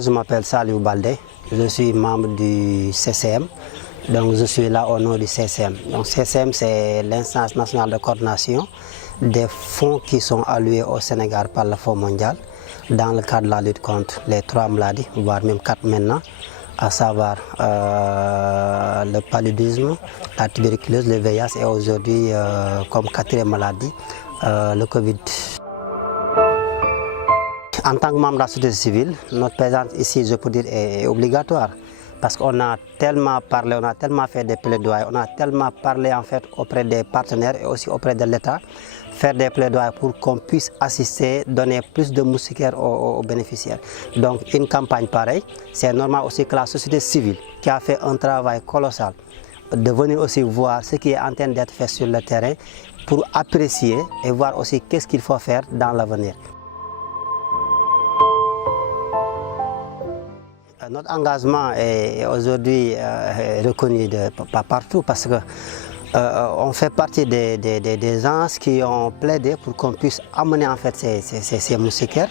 Moi, je m'appelle Saliou Baldé, je suis membre du CCM, donc je suis là au nom du CCM. Donc CCM, c'est l'instance nationale de coordination des fonds qui sont alloués au Sénégal par le Fonds mondial dans le cadre de la lutte contre les 3 maladies, voire même 4 maintenant, à savoir le paludisme, la tuberculose, le VIH et aujourd'hui comme 4e maladie, le Covid. En tant que membre de la société civile, notre présence ici, je peux dire, est obligatoire. Parce qu'on a tellement parlé, on a tellement fait des plaidoyers, on a tellement parlé en fait auprès des partenaires et aussi auprès de l'État, faire des plaidoyers pour qu'on puisse assister, donner plus de moustiquaires aux bénéficiaires. Donc une campagne pareille, c'est normal aussi que la société civile, qui a fait un travail colossal, de venir aussi voir ce qui est en train d'être fait sur le terrain pour apprécier et voir aussi qu'est-ce qu'il faut faire dans l'avenir. Notre engagement est aujourd'hui reconnu pas partout parce que on fait partie des gens qui ont plaidé pour qu'on puisse amener en fait ces moustiquaires.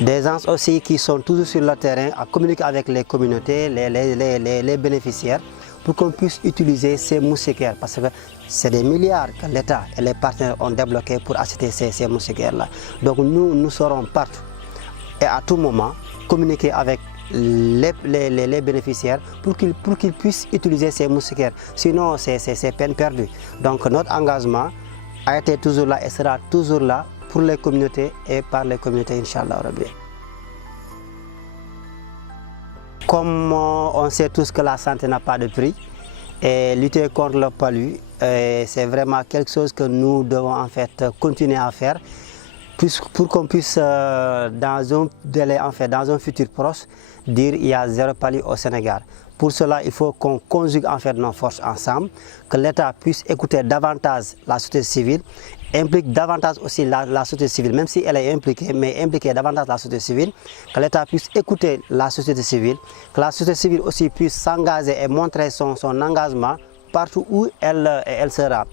Des gens aussi qui sont toujours sur le terrain à communiquer avec les communautés, les bénéficiaires pour qu'on puisse utiliser ces moustiquaires parce que c'est des milliards que l'État et les partenaires ont débloqués pour acheter ces moustiquaires-là. Donc nous serons partout et à tout moment communiquer avec les bénéficiaires pour qu'ils puissent utiliser ces moustiquaires. Sinon, c'est peine perdue. Donc notre engagement a été toujours là et sera toujours là pour les communautés et par les communautés, Inch'Allah Rabbi. Comme on sait tous que la santé n'a pas de prix, et lutter contre le palu, c'est vraiment quelque chose que nous devons en fait continuer à faire. Pour qu'on puisse, dans un délai, en fait, dans un futur proche, dire il y a 0 palu au Sénégal. Pour cela, il faut qu'on conjugue en fait nos forces ensemble, que l'État puisse écouter davantage la société civile, implique davantage aussi la société civile, même si elle est impliquée, mais impliquer davantage la société civile, que l'État puisse écouter la société civile, que la société civile aussi puisse s'engager et montrer son engagement partout où elle sera.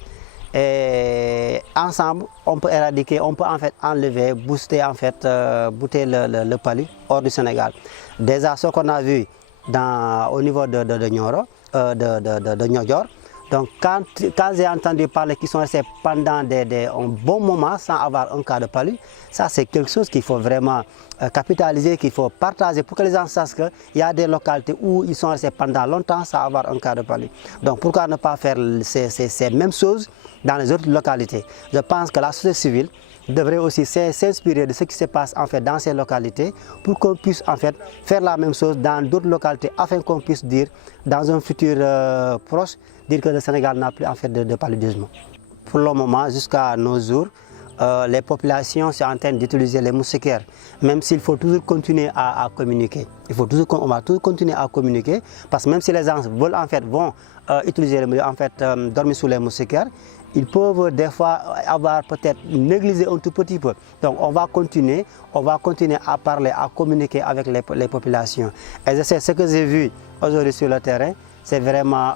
Et ensemble, on peut éradiquer, on peut en fait enlever, booster en fait, booster le palu hors du Sénégal. Déjà, ce qu'on a vu au niveau de Nioro, de Niodior, donc quand j'ai entendu parler qu'ils sont restés pendant un bon moment sans avoir un cas de palu, ça c'est quelque chose qu'il faut vraiment capitaliser, qu'il faut partager pour que les gens sachent qu'il y a des localités où ils sont restés pendant longtemps sans avoir un cas de palu. Donc pourquoi ne pas faire ces mêmes choses dans les autres localités? Je pense que la société civile devrait aussi s'inspirer de ce qui se passe en fait dans ces localités pour qu'on puisse en fait faire la même chose dans d'autres localités afin qu'on puisse dire dans un futur proche dire que le Sénégal n'a plus en fait de paludisme. Pour le moment, jusqu'à nos jours, les populations sont en train d'utiliser les moustiquaires, même s'il faut toujours continuer à communiquer. On va toujours continuer à communiquer parce que même si les gens veulent en fait vont utiliser dormir sous les moustiquaires, ils peuvent des fois avoir peut-être négligé un tout petit peu. Donc on va continuer à parler, à communiquer avec les populations. Et je sais ce que j'ai vu aujourd'hui sur le terrain, c'est vraiment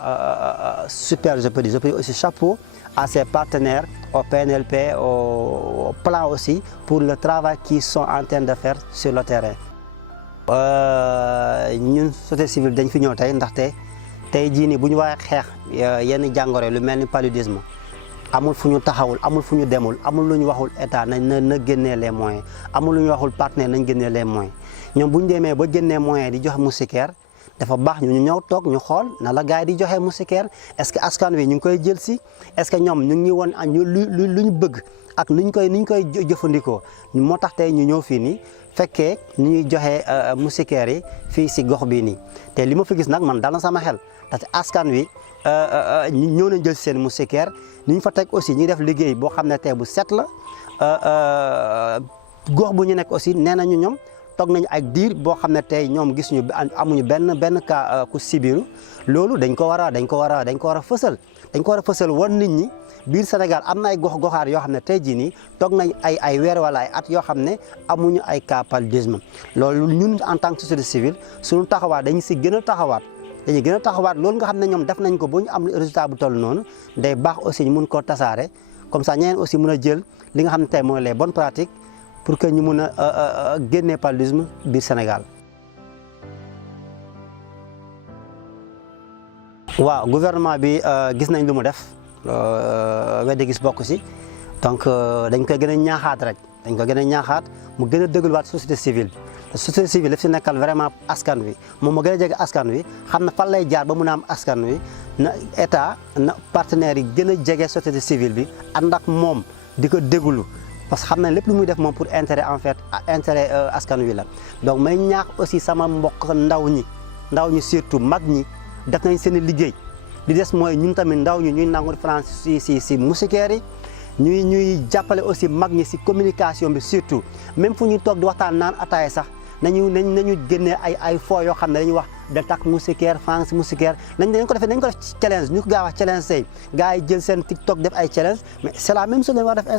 super, je peux dire aussi chapeau à ses partenaires, au PNLP, au plan aussi, pour le travail qu'ils sont en train de faire sur le terrain. Ñun société civile dañ fi ñëw tey ndaxte tey jii nii bu ñu waxee xeex yenn jàngoro lu mel ni paludisme amul fu ñu taxawul, amul fu ñu demul, amul lu ñu waxul état na génnee les moyens, amul lu ñu waxul partenaire nañ génnee les moyens. ñoom bu ñu demee ba génnee moyens di joxe moustiquaire dafa baax ñu ñëw toog ñu xool na la gars yi di joxe moustiquaire, est-ce que askan wi ñu ngi koy jël si, est-ce que ñoom ñu ngi woon lu ñu bëgg ak ni ñu koy jëfandikoo. Moo tax tey ñu ñëw fii nii fekkee ni ñuy joxe moustiquaire yi fii si gox bii nii te li ma fi gis nag man dal na sama xel parce que askan wi ñëw nañ jël seen moustiquaire ni ñu fa teg aussi ñu def liggéey boo xam ne tey bu set la gox bu ñu nekk aussi nee nañu ñoom toog nañu ak diir boo xam ne tey ñoom gis ñu amuñu benn cas ku sibiru. Loolu dañ ko war a fësal wan nit ñi biir Sénégal am na ay gox-goxaat yoo xam ne tey jii nii toog nañ ay weer wala ay at yoo xam ne amuñu ay cas paludisme. Loolu ñun en tant que société civile suñu taxawaat dañu si gën a taxawaat. dañuy gën a taxawaat loolu nga xam ne ñoom def nañ ko ba ñu am résultat bu toll noonu day baax aussi ñu mun koo tasaare comme ça ñeneen aussi mun a jël li nga xam ne tey mooy les bonnes pratiques pour que ñu mun a génnee paludisme biir Sénégal. waaw gouvernement bi gis nañ lu mu def weddi gis bokk si donc dañ koy gën a ñaaxaat rek dañ ko gën a ñaaxaat mu gën a dëggalwaat société civile bi société civile daf si nekkal vraiment askan wi moom moo gën a jege askan wi xam na fan lay jaar ba mun a am askan wi na état na partenaires yi gën a jege société civile bi ànd ak moom di ko déglu parce que xam na lépp lu muy def moom pour intérêt en fait intérêt askan wi la donc may ñaax aussi sama mbokk ndaw ñi surtout mag ñi def nañ seen liggéey li des mooy ñun tamit ndaw ñi ñuy nangu France si moustiquaires yi ñuy jàppale aussi mag ñi si communication bi surtout même fu ñuy toog di waxtaan naan ataaya sax nañu génnee ay foo yoo xam ne dañuy wax d'attaque moustiquaire France moustiquaire nañ ko def challenge ñu ko gaa wax challenge tey gars yi jël seen TikTok def ay challenge mais c'est la même chose lañu war def